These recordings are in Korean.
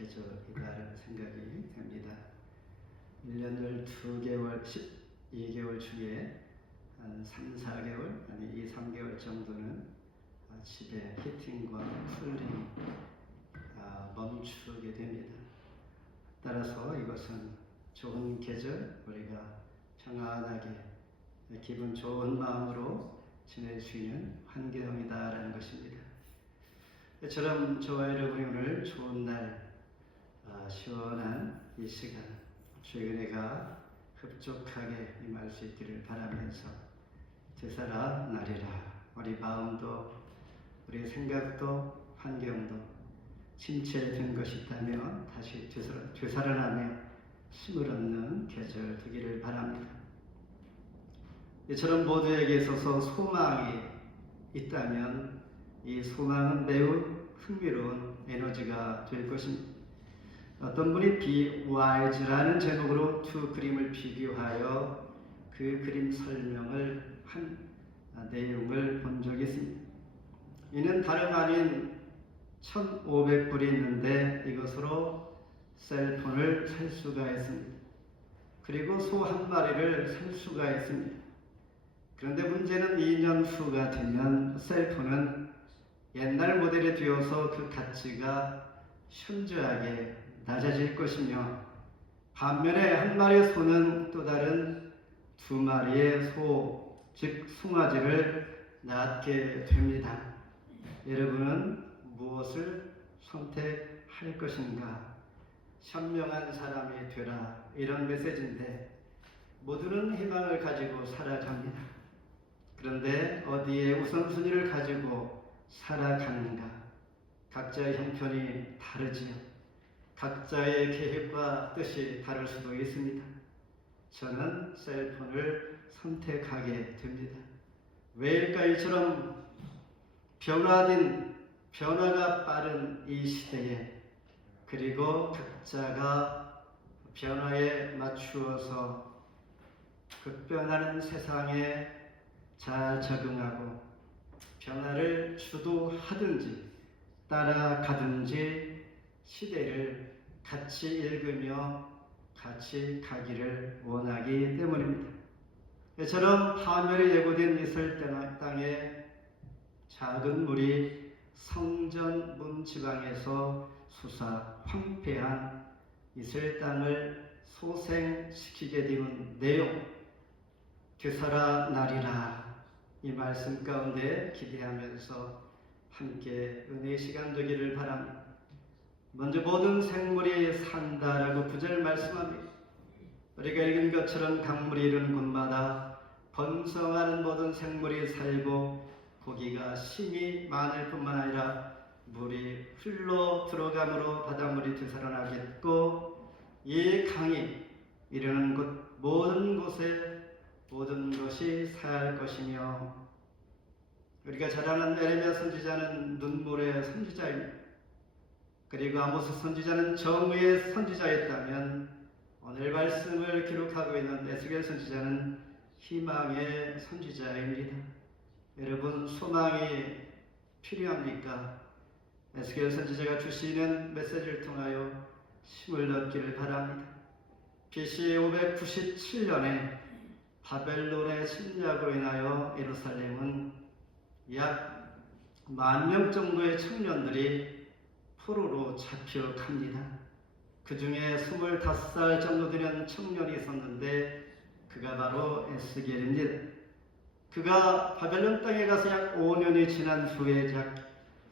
계절이다라는 생각이 됩니다. 1년을 2개월, 12개월 중에 한 3, 4개월, 아니 2, 3개월 정도는 집에 히팅과 쿨링 멈추게 됩니다. 따라서 이것은 좋은 계절, 우리가 평안하게 기분 좋은 마음으로 지낼 수 있는 환경이다라는 것입니다. 저처럼 저와 여러분이 오늘 좋은 날, 시원한 이 시간, 주의 은혜가 흡족하게 임할 수 있기를 바라면서 되살아나리라. 우리 마음도 우리 생각도 환경도 침체된 것이 있다면 다시 되살아나며 힘을 얻는 계절 되기를 바랍니다. 이처럼 모두에게 있어서 소망이 있다면 이 소망은 매우 흥미로운 에너지가 될 것입니다. 어떤 분이 Be Wise라는 제목으로 두 그림을 비교하여 그 그림 설명을 한 내용을 본 적이 있습니다. 이는 다름 아닌 1,500불이 있는데 이것으로 셀폰을 살 수가 있습니다. 그리고 소 한 마리를 살 수가 있습니다. 그런데 문제는 2년 후가 되면 셀폰은 옛날 모델이 되어서 그 가치가 현저하게 낮아질 것이며, 반면에 한 마리의 소는 또 다른 2마리의 소, 즉 송아지를 낳게 됩니다. 여러분은 무엇을 선택할 것인가? 현명한 사람이 되라, 이런 메시지인데 모두는 희망을 가지고 살아갑니다. 그런데 어디에 우선순위를 가지고 살아가는가? 각자의 형편이 다르지요. 각자의 계획과 뜻이 다를 수도 있습니다. 저는 셀폰을 선택하게 됩니다. 왜일까요? 이처럼 변화가 빠른 이 시대에, 그리고 각자가 변화에 맞추어서 급변하는 세상에 잘 적응하고 변화를 주도하든지 따라가든지 시대를 같이 읽으며 같이 가기를 원하기 때문입니다. 이처럼 파멸이 예고된 이스라엘 땅에 작은 물이 성전 문 지방에서 솟아 황폐한 이스라엘 땅을 소생시키게 되는 내용, 되살아나리라, 이 말씀 가운데 기대하면서 함께 은혜의 시간 되기를 바랍니다. 먼저 모든 생물이 산다라고 9절 말씀합니다. 우리가 읽은 것처럼 강물이 이르는 곳마다 번성하는 모든 생물이 살고 고기가 심이 많을 뿐만 아니라 물이 흘러 들어감으로 바닷물이 되살아나겠고, 이 강이 이르는 곳 모든 곳에 모든 것이 살 것이며, 우리가 잘 아는 에레미야 선지자는 눈물의 선지자입니다. 그리고 아모스 선지자는 정의의 선지자였다면 오늘 말씀을 기록하고 있는 에스겔 선지자는 희망의 선지자입니다. 여러분, 소망이 필요합니까? 에스겔 선지자가 주시는 메시지를 통하여 힘을 얻기를 바랍니다. BC 597년에 바벨론의 침략으로 인하여 예루살렘은 약 10,000명 정도의 청년들이 포로로 잡혀갑니다. 그 중에 25살 정도 되는 청년이 있었는데 그가 바로 에스겔입니다. 그가 바벨론 땅에 가서 약 5년이 지난 후에 약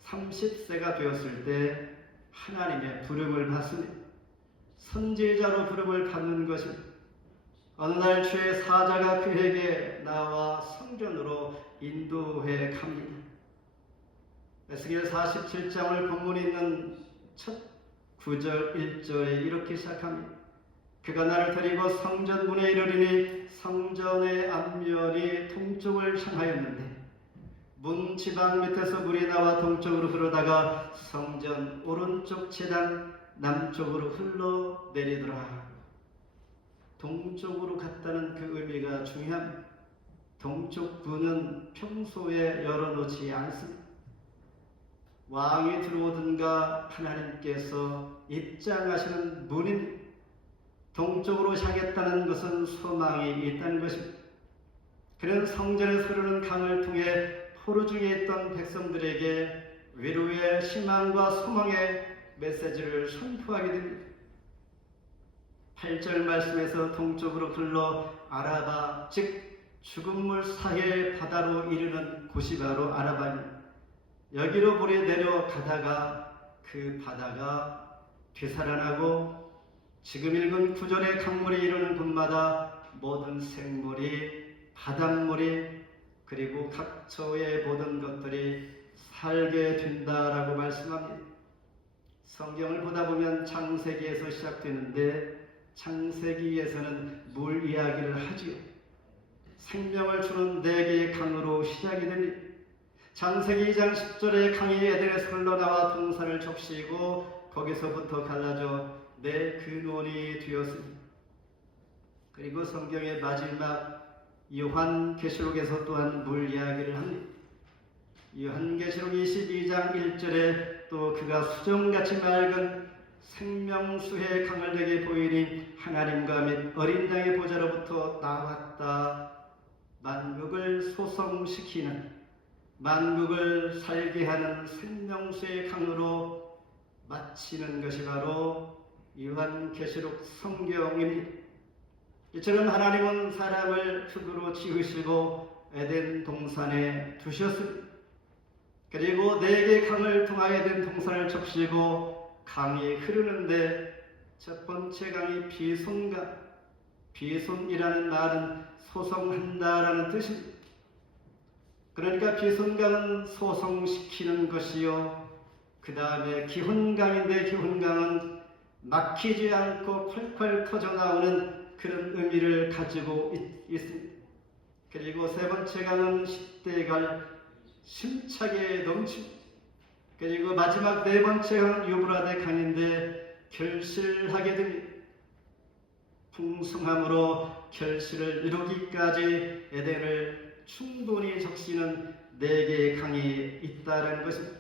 30세가 되었을 때 하나님의 부름을 받습니다. 선지자로 부름을 받는 것입니다. 어느 날 주의 사자가 그에게 나와 성전으로 인도해 갑니다. 에스겔 47장을 본문에 있는 첫 9절 1절에 이렇게 시작합니다. 그가 나를 데리고 성전 문에 이르리니 성전의 앞면이 동쪽을 향하였는데 문 지방 밑에서 물이 나와 동쪽으로 흐르다가 성전 오른쪽 제단 남쪽으로 흘러내리더라. 동쪽으로 갔다는 그 의미가 중요합니다. 동쪽 문은 평소에 열어놓지 않습니다. 왕이 들어오든가 하나님께서 입장하시는 문인 동쪽으로 향했다는 것은 소망이 있다는 것입니다. 그는 성전에서 흐르는 강을 통해 포로 중에 있던 백성들에게 위로의 희망과 소망의 메시지를 선포하게 됩니다. 8절 말씀에서 동쪽으로 흘러 아라바, 즉 죽은 물 사이의 바다로 이르는 곳이 바로 아라바입니다. 여기로 물이 내려가다가 그 바다가 되살아나고 지금 읽은 9절의 강물이 이르는 곳마다 모든 생물이, 바닷물이, 그리고 각처의 모든 것들이 살게 된다라고 말씀합니다. 성경을 보다 보면 창세기에서 시작되는데 창세기에서는 물 이야기를 하지요. 생명을 주는 4개의 강으로 시작이 됩니다. 창세기 2장 10절에 강이 에덴에서 흘러나와 동산을 적시고 거기서부터 갈라져 내 근원이 되었습니다. 그리고 성경의 마지막 요한계시록에서 또한 물 이야기를 합니다. 요한계시록 22장 1절에 또 그가 수정같이 맑은 생명수의 강을 내게 보이니 하나님과 및 어린 양의 보좌로부터 나왔다. 만국을 소성시키는, 만국을 살게 하는 생명수의 강으로 마치는 것이 바로 요한계시록 성경입니다. 이처럼 하나님은 사람을 흙으로 지으시고 에덴 동산에 두셨습니다. 그리고 4개의 강을 통하여 에덴 동산을 적시고 강이 흐르는데 첫 번째 강이 비손강, 비손이라는 말은 소성한다라는 뜻입니다. 그러니까 비손강은 소성시키는 것이요, 그 다음에 기훈강인데 기훈강은 막히지 않고 콸콸 터져나오는 그런 의미를 가지고 있습니다. 그리고 세 번째 강은 십대갈, 심차게 넘칩니다. 그리고 마지막 4번째 강은 유브라데 강인데 결실하게 됩니다. 풍성함으로 결실을 이루기까지 에덴을 충분히 적시는 4개의 강이 있다는 것입니다.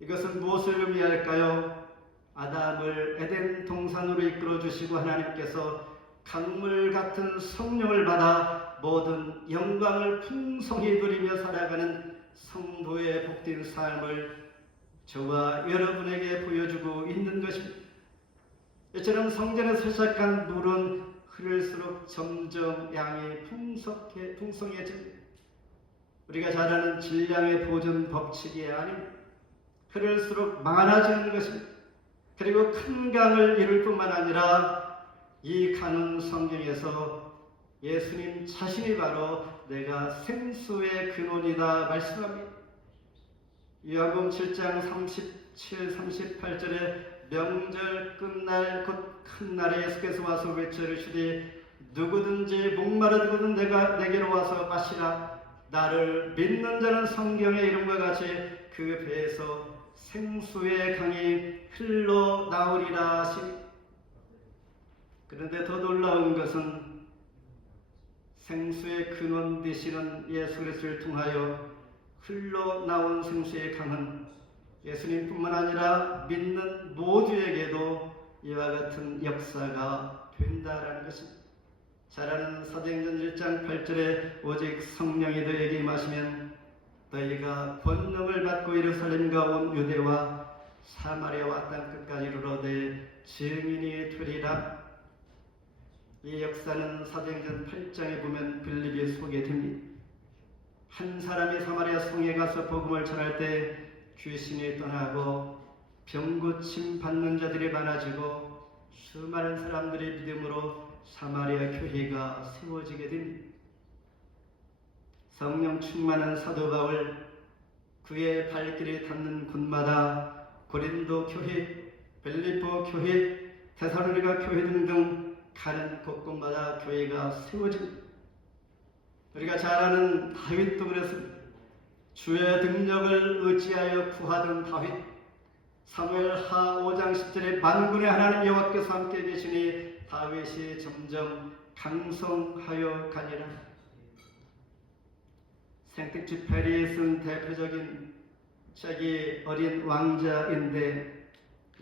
이것은 무엇을 의미할까요? 아담을 에덴 동산으로 이끌어 주시고 하나님께서 강물 같은 성령을 받아 모든 영광을 풍성히 누리며 살아가는 성도의 복된 삶을 저와 여러분에게 보여주고 있는 것입니다. 이처럼 성전에서 시작한 물은 흐를수록 점점 양이 풍성해집니다. 우리가 잘 아는 질량의 보존 법칙이 아닙니다. 흐를수록 많아지는 것입니다. 그리고 큰 강을 이룰 뿐만 아니라 이 강은 성경에서 예수님 자신이 바로 내가 생수의 근원이다 말씀합니다. 요한복음 7장 37, 38절에 명절 끝날 곧 큰 날에 예수께서 와서 외쳐이르시되 누구든지 목마르거든 내게로 와서 마시라. 나를 믿는 자는 성경의 이름과 같이 그 배에서 생수의 강이 흘러나오리라 하시니. 그런데 더 놀라운 것은 생수의 근원 되시는 예수 그리스도를 통하여 흘러나온 생수의 강은 예수님뿐만 아니라 믿는 모두에게도 이와 같은 역사가 된다라는 것입니다. 잘 아는 사도행전 1장 8절에 오직 성령이 너희에게 임하시면 너희가 권능을 받고 예루살렘과 온 유대와 사마리아와 땅 끝까지 이르러 내 증인이 되리라. 이 역사는 사도행전 8장에 보면 빌립이 소개됩니다. 한 사람이 사마리아 성에 가서 복음을 전할 때 귀신이 떠나고 병고침 받는 자들이 많아지고 수많은 사람들의 믿음으로 사마리아 교회가 세워지게 됩니다. 성령 충만한 사도 바울, 그의 발길이 닿는 곳마다 고린도 교회, 빌립보 교회, 데살로니가 교회 등등 가는 곳곳마다 교회가 세워집니다. 우리가 잘 아는 다윗도 그랬습니다. 주의 능력을 의지하여 구하던 다윗, 사무엘하 5장 10절에 만군의 하나님 여호와께서 함께 계시니 다윗이 점점 강성하여 가니라. 생텍쥐페리에 쓴 대표적인 자기 어린 왕자인데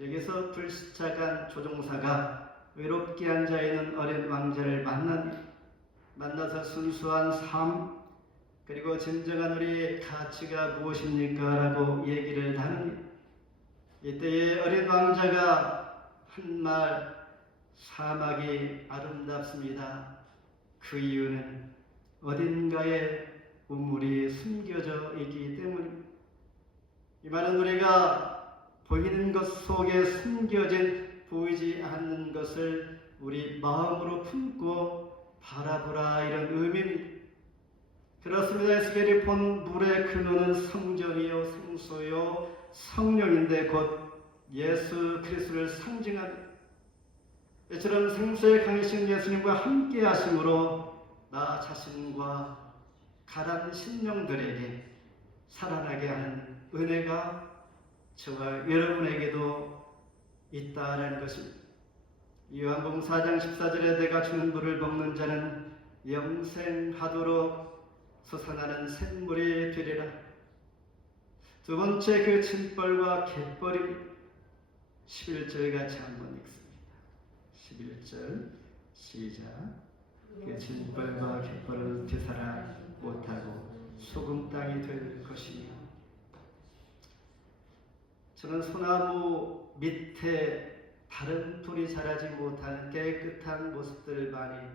여기서 불시착한 조종사가 외롭게 앉아있는 어린 왕자를 만나서 순수한 삶 그리고 진정한 우리의 가치가 무엇입니까? 라고 얘기를 하느니 이때에 어린 왕자가 한 말 사막이 아름답습니다. 그 이유는 어딘가에 우물이 숨겨져 있기 때문입니다. 이 말은 우리가 보이는 것 속에 숨겨진 보이지 않는 것을 우리 마음으로 품고 바라보라 이런 의미입니다. 그렇습니다. 에스겔이 본 물의 근원은 성전이요 생수요 성령인데 곧 예수 그리스도를 상징합니다. 이처럼 생수의 강이신 예수님과 함께 하심으로 나 자신과 가난 심령들에게 살아나게 하는 은혜가 저와 여러분에게도 있다라는 것입니다. 요한복음 4장 14절에 내가 주는 물을 먹는 자는 영생하도록 솟아나는 샘물이 되리라. 두 번째 그 짐벌과 갯벌입니다. 11절 같이 한번 읽습니다. 11절 시작. 그 짐벌과 갯벌을 되살아 못하고 소금 땅이 될 것이며. 저는 소나무 밑에 다른 풀이 자라지 못하는 깨끗한 모습들을 많이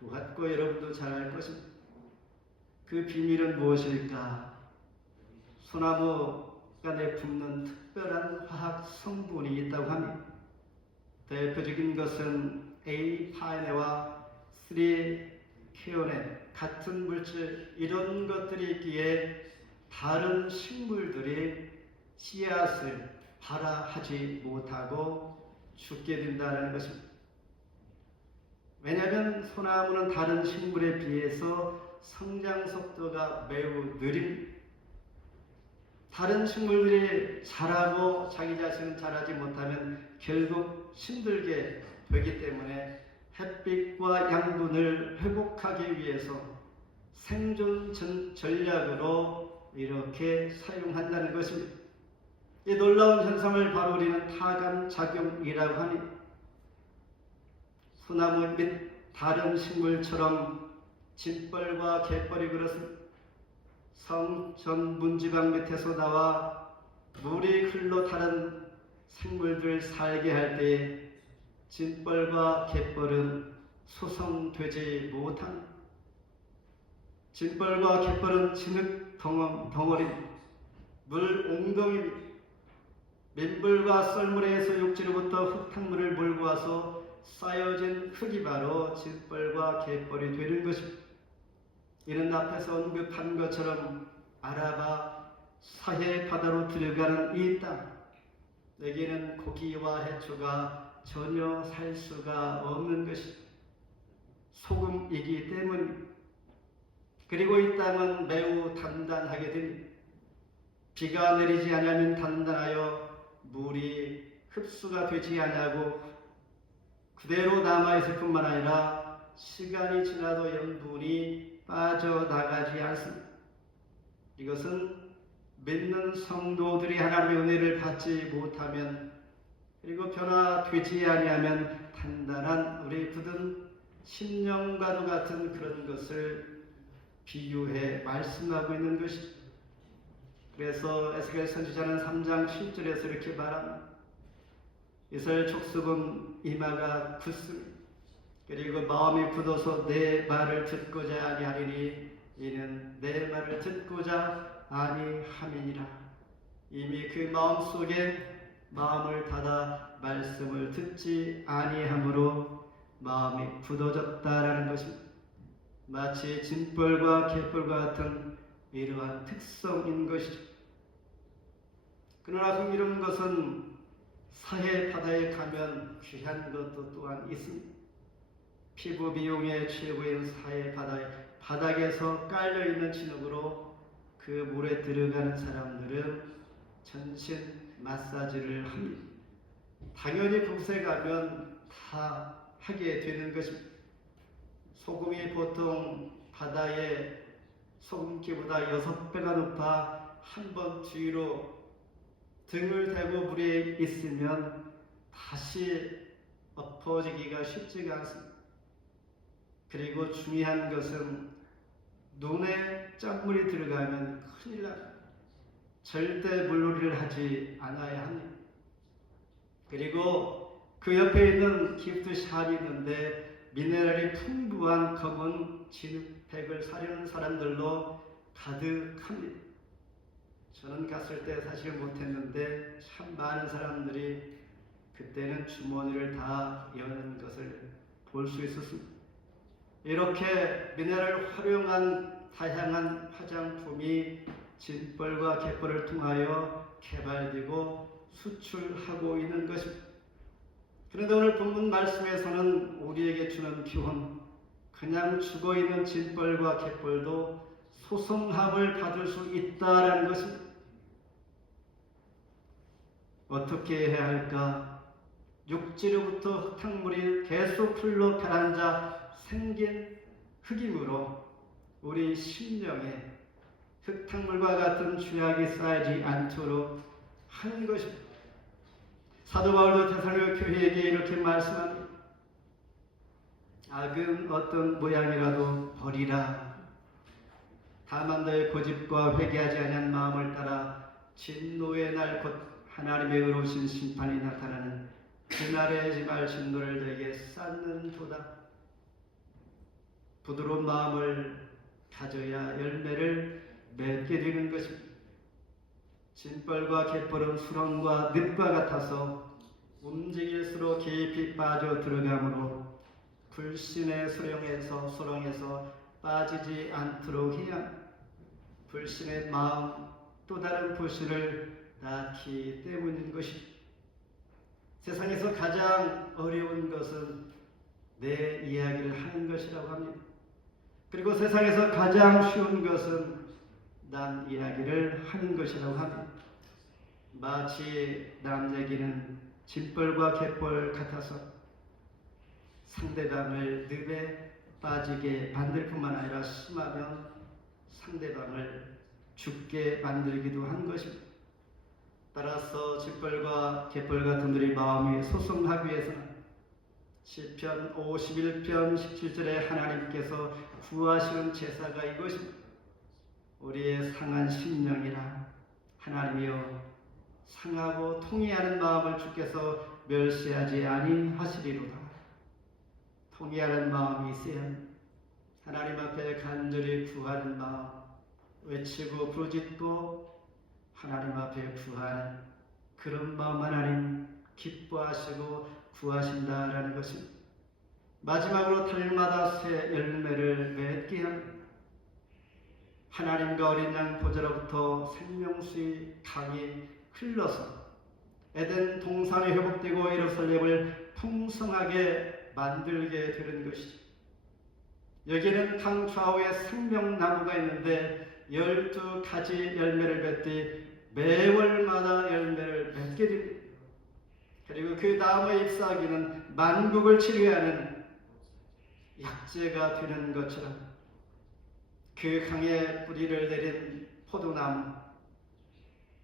보았고 여러분도 잘 알 것입니다. 그 비밀은 무엇일까? 소나무가 내뿜는 특별한 화학 성분이 있다고 합니다. 대표적인 것은 A-파이네와 3-케오네 같은 물질 이런 것들이 있기에 다른 식물들이 씨앗을 발화하지 못하고 죽게 된다는 것입니다. 왜냐하면 소나무는 다른 식물에 비해서 성장 속도가 매우 느립니다. 다른 식물들이 자라고 자기 자신은 자라지 못하면 결국 힘들게 되기 때문에 햇빛과 양분을 회복하기 위해서 생존 전략으로 이렇게 사용한다는 것입니다. 이 놀라운 현상을 바로 우리는 타감작용이라고 하니 소나무 및 다른 식물처럼 짐벌과 갯벌이 그렇습니다. 성전 문지방 밑에서 나와 물이 흘러 다른 생물들 살게 할 때에 짐벌과 갯벌은 소성되지 못한 짐벌과 갯벌은 진흙 덩어리 물 옹덩이입니다. 민물과 썰물에서 육지로부터 흙탕물을 몰고 와서 쌓여진 흙이 바로 짐벌과 갯벌이 되는 것입니다. 이는 앞에서 언급한 것처럼 아라바 사해 바다로 들어가는 이 땅, 여기에는 고기와 해초가 전혀 살 수가 없는 것이 소금이기 때문입니다. 그리고 이 땅은 매우 단단하게 됩니다. 비가 내리지 않으면 단단하여 물이 흡수가 되지 않고 그대로 남아있을 뿐만 아니라 시간이 지나도 염분이 빠져나가지 않습니다. 이것은 믿는 성도들이 하나님의 은혜를 받지 못하면 그리고 변화되지 아니하면 단단한 우리 굳은 심령과도 같은 그런 것을 비유해 말씀하고 있는 것이죠. 그래서 에스겔 선지자는 3장 7절에서 이렇게 말합니다. 이스라엘 족속은 이마가 굳습니다. 그리고 마음이 굳어서 내 말을 듣고자 아니하리니 이는 내 말을 듣고자 아니함이니라. 이미 그 마음속에 마음을 닫아 말씀을 듣지 아니함으로 마음이 굳어졌다라는 것입니다. 마치 짐벌과 갯벌과 같은 이러한 특성인 것이죠. 그러나 흥미로운 것은 사해 바다에 가면 귀한 것도 또한 있습니다. 피부 미용의 최고인 사해 바닥에서 깔려있는 진흙으로 그 물에 들어가는 사람들은 전신 마사지를 합니다. 당연히 그곳에 가면 다 하게 되는 것입니다. 소금이 보통 바다의 소금기보다 6배가 높아 한 번 뒤로 등을 대고 물에 있으면 다시 엎어지기가 쉽지가 않습니다. 그리고 중요한 것은 눈에 짠물이 들어가면 큰일 납니다. 절대 물놀이를 하지 않아야 합니다. 그리고 그 옆에 있는 기프트샵이 있는데 미네랄이 풍부한 검은 진흙팩을 사려는 사람들로 가득합니다. 저는 갔을 때 사실 못했는데 참 많은 사람들이 그때는 주머니를 다 여는 것을 볼 수 있었습니다. 이렇게 미네랄을 활용한 다양한 화장품이 진벌과 갯벌을 통하여 개발되고 수출하고 있는 것입니다. 그런데 오늘 본문 말씀에서는 우리에게 주는 교훈, 그냥 죽어있는 진벌과 갯벌도 소성합을 받을 수 있다라는 것입니다. 어떻게 해야 할까? 육지로부터 흙탕물이 계속 흘러 가라앉아 생긴 흙이므로 우리 심령에 흙탕물과 같은 죄악이 쌓이지 않도록 하는 것입니다. 사도 바울도 데살로니가 교회에게 이렇게 말씀합니다. 악은 어떤 모양이라도 버리라. 다만 너의 고집과 회개하지 아니한 마음을 따라 진노의 날 곧 하나님의 의로우신 심판이 나타나는 그날의 지말 진노를 너에게 쌓는도다. 부드러운 마음을 가져야 열매를 맺게 되는 것입니다. 진벌과 갯벌은 수렁과 늪과 같아서 움직일수록 깊이 빠져 들어가므로 불신의 수렁에서 빠지지 않도록 해야 합니다. 불신의 마음, 또 다른 불신을 낳기 때문인 것입니다. 세상에서 가장 어려운 것은 내 이야기를 하는 것이라고 합니다. 그리고 세상에서 가장 쉬운 것은 남 이야기를 하는 것이라고 합니다. 마치 남 얘기는 진벌과 갯벌 같아서 상대방을 늪에 빠지게 만들 뿐만 아니라 심하면 상대방을 죽게 만들기도 한 것입니다. 따라서 진벌과 갯벌 같은 우리 마음이 소성하기 위해서는 시편 51편 17절에 하나님께서 구하시는 제사가 이것입니다. 우리의 상한 심령이라 하나님이여 상하고 통회하는 마음을 주께서 멸시하지 아니하시리로다. 통회하는 마음이 있어야 하나님 앞에 간절히 구하는 마음, 외치고 부르짖고 하나님 앞에 구하는 그런 마음 하나님 기뻐하시고 구하신다라는 것입니다. 마지막으로 달마다 새 열매를 맺게 합니다. 하나님과 어린 양 보좌로부터 생명수의 강이 흘러서 에덴 동산이 회복되고 예루살렘을 풍성하게 만들게 되는 것이죠. 여기에는 강 좌우에 생명나무가 있는데 12가지 열매를 맺되 매월마다 열매를 맺게 됩니다. 그리고 그 나무의 잎사귀는 만국을 치료하는 약재가 되는 것처럼 그 강에 뿌리를 내린 포도나무,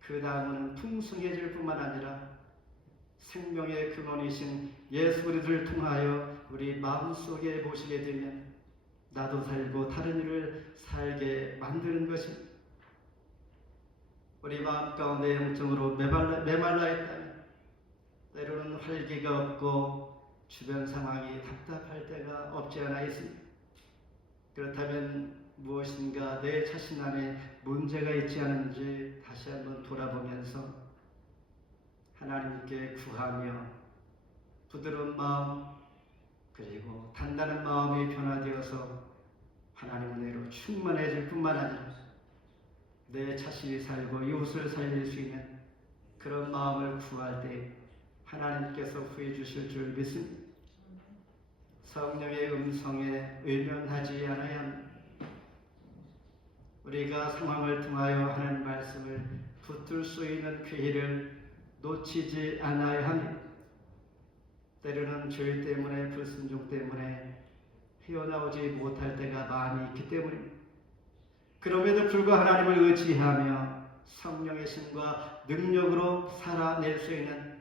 그 나무는 풍성해질 뿐만 아니라 생명의 근원이신 예수 그리스도를 통하여 우리 마음속에 모시게 되면 나도 살고 다른 이를 살게 만드는 것입니다. 우리 마음 가운데 영적으로 메말라 있다면 때로는 활기가 없고 주변 상황이 답답할 때가 없지 않아 있습니다. 그렇다면 무엇인가 내 자신 안에 문제가 있지 않은지 다시 한번 돌아보면서 하나님께 구하며 부드러운 마음 그리고 단단한 마음이 변화되어서 하나님 은혜로 충만해질 뿐만 아니라 내 자신이 살고 이웃을 살릴 수 있는 그런 마음을 구할 때 하나님께서 후해 주실 줄 믿습니다. 성령의 음성에 의면하지 않아야 합니다. 우리가 상황을 통하여 하는 말씀을 붙들 수 있는 기회를 놓치지 않아야 합니다. 때로는 죄 때문에 불순종 때문에 헤어나오지 못할 때가 많이 있기 때문입니다. 그럼에도 불구하고 하나님을 의지하며 성령의 힘과 능력으로 살아낼 수 있는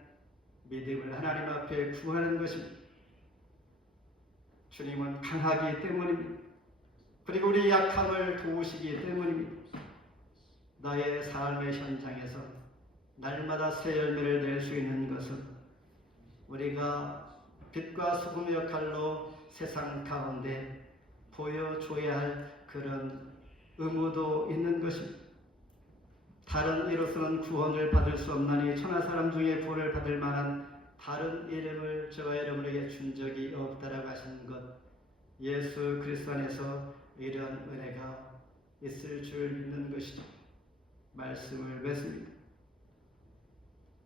믿음을 하나님 앞에 구하는 것입니다. 주님은 강하기 때문입니다. 그리고 우리 약함을 도우시기 때문입니다. 나의 삶의 현장에서 날마다 새 열매를 낼 수 있는 것은 우리가 빛과 소금의 역할로 세상 가운데 보여줘야 할 그런 의무도 있는 것입니다. 다른 이로서는 구원을 받을 수 없나니 천하 사람 중에 구원을 받을 만한 다른 이름을 저와 여러분에게 준 적이 없다라고 하신 것, 예수 그리스도 안에서 이런 은혜가 있을 줄 믿는 것이죠. 말씀을 맺습니다.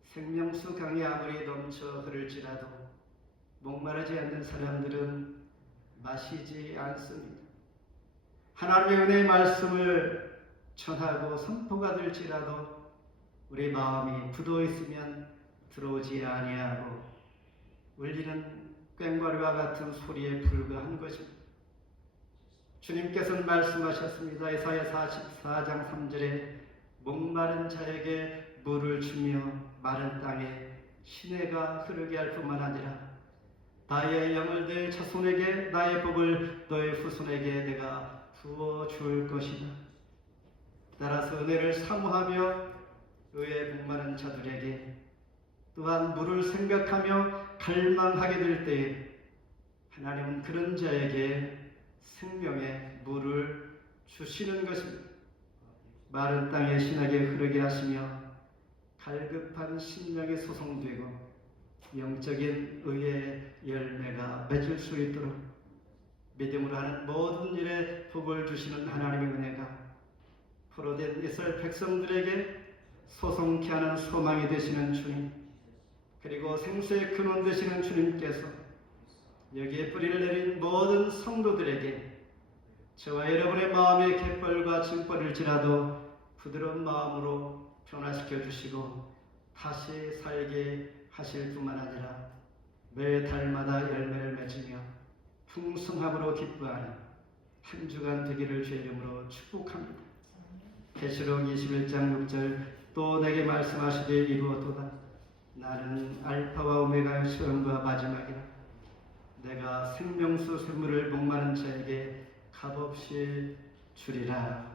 생명수 강이 아무리 넘쳐 흐를지라도 목마르지 않는 사람들은 마시지 않습니다. 하나님의 은혜의 말씀을 전하고 선포가 될지라도 우리 마음이 굳어 있으면 들어오지 아니하고 울리는 꽹과리와 같은 소리에 불과한 것입니다. 주님께서는 말씀하셨습니다. 이사야 44장 3절에 목마른 자에게 물을 주며 마른 땅에 시내가 흐르게 할 뿐만 아니라 나의 영을 내 자손에게 나의 법을 너의 후손에게 내가 부어줄 것이다. 따라서 은혜를 사모하며 의에 목마른 자들에게 또한 물을 생각하며 갈망하게 될 때에 하나님은 그런 자에게 생명의 물을 주시는 것입니다. 마른 땅에 신하게 흐르게 하시며 갈급한 심령이 소송되고 영적인 의의 열매가 맺을 수 있도록 믿음으로 하는 모든 일에 복을 주시는 하나님의 은혜가 포로된 이스라엘 백성들에게 소송케 하는 소망이 되시는 주님, 그리고 생수의 근원 되시는 주님께서 여기에 뿌리를 내린 모든 성도들에게 저와 여러분의 마음의 갯벌과 짐벌일지라도 부드러운 마음으로 변화시켜 주시고 다시 살게 하실 뿐만 아니라 매 달마다 열매를 맺으며 풍성함으로 기뻐하는 한 주간 되기를 주의 이름으로 축복합니다. 계시록 21장 6절 또 내게 말씀하시되 이루어도다. 나는 알파와 오메가의 처음과 마지막이라. 내가 생명수 샘물을 목마른 자에게 값없이 주리라.